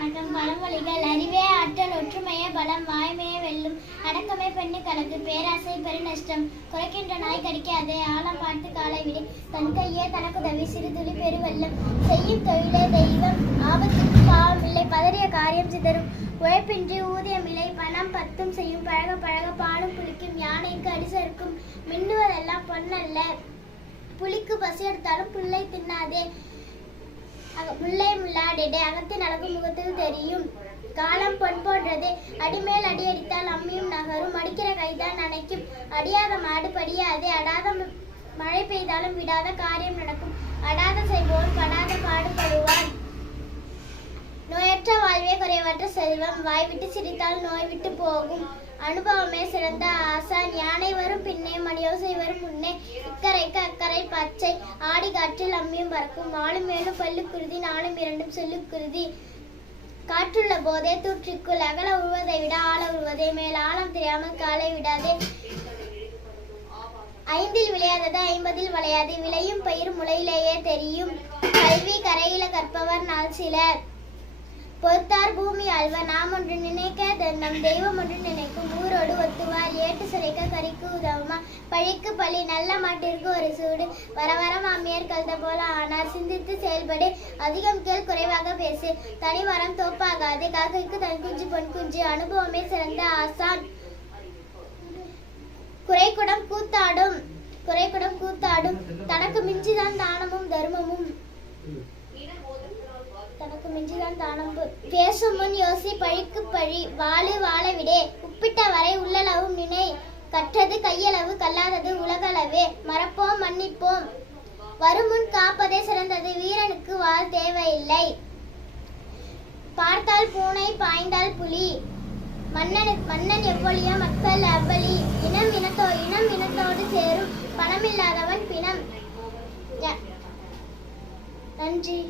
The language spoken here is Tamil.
வணக்கம். பழமொழிகள். அறிவே ஆற்றல், ஒற்றுமையே பலம், வாய்மையே வெல்லும், அடக்கமே பெண்ணுக்கு அழகு, பேராசை பெருநஷ்டம், குறைக்கின்ற நாய் கடிக்காதே, ஆழம் பார்த்து காலை விடு, தன் கையே தனக்குதவி, சிறு துளி பெருவெல்லம், செய்யும் தொழிலே தெய்வம், ஆபத்துக்கு பாவம் இல்லை, பதறிய காரியம் சிதறும், உழைப்பின்றி ஊதியம் இல்லை, பணம் பத்தும் செய்யும், பழக பழக பாலும் புளிக்கும், யானைக்கு அடிசருக்கும், மின்னுவதெல்லாம் பொன்னல்ல, புலிக்கு பசி எடுத்தாலும் புல்லை தின்னாதே, முல்லை முள்ளாடிடே, அகத்தின் அழகு முகத்தில் தெரியும், காலம் பொன் போன்றது, அடிமேல் அடி அடித்தால் அம்மியும் நகரும், அடிக்கிற கைதான் நனைக்கும், அடியாத மாடு படியாதே, அடாத மழை பெய்தாலும் விடாத காரியம் நடக்கும், அடாத செய்வோர் படாத பாடுபடுவார், நோயற்ற வாழ்வே குறைவற்ற செல்வம், வாய் விட்டு சிரித்தால் நோய் விட்டு போகும், அனுபவமே சிறந்த ஆசான், யானை வரும் பின்னே மணியோசை வரும் முன்னே, இக்கரைக்கு அக்கறை பச்சை, ஆடி காற்றில் அம்மியும் பறக்கும், ஆளும் மேலும் பல்லுக்குருதி, நாளும் இரண்டும் சொல்லுக்குருதி, காற்றுள்ள போதே தூற்றிக்குள், அகல உருவதை விட ஆழ உருவதே மேல், ஆழம் தெரியாமல் காலை விடாதே, ஐந்தில் விளையாதது 50 விளையாது, விளையும் பயிர் முளையிலேயே தெரியும், கல்வி கரையில கற்பவர் நாள் சிலர், பொறுத்தார் பூமி ஆழ்வர், நாம் ஒன்று நினைக்க நம் தெய்வம் ஒன்று நினைக்கும், ஊரோடு ஒத்துவார், ஏட்டு சுரைக்க கறிக்கு உதவுமா, பழிக்கு பழி, நல்ல மாட்டிற்கு ஒரு சூடு, வர வர மாமியார் கழுத போல ஆனார், சிந்தித்து செயல்படு, அதிகம் கேள் குறைவாக பேசு, தனி மரம் தோப்பாகாது, காக்கைக்கு தன் குஞ்சு பொன் குஞ்சு, அனுபவமே சிறந்த ஆசான், குறைக்குடம் கூத்தாடும், தனக்கு மிஞ்சிதான் தானமும் தர்மமும், பேசும் முன் யோசி, பழிக்கு பழி, வாழு வாழ விடே, உப்பிட்ட வரை உள்ளளவும் நினை, கற்றது கையளவு கல்லாதது உலகளவே, மறப்போம் மன்னிப்போம், வருமுன் காப்பதே சிறந்தது, வீரனுக்கு வாள் தேவையில்லை, பார்த்தால் பூனை பாய்ந்தால் புலி, மன்னன் எவ்வளியோ மக்கள் அவ்வளி, இனம் இனத்தோடு சேரும், பணமில்லாதவன் பிணம். நன்றி.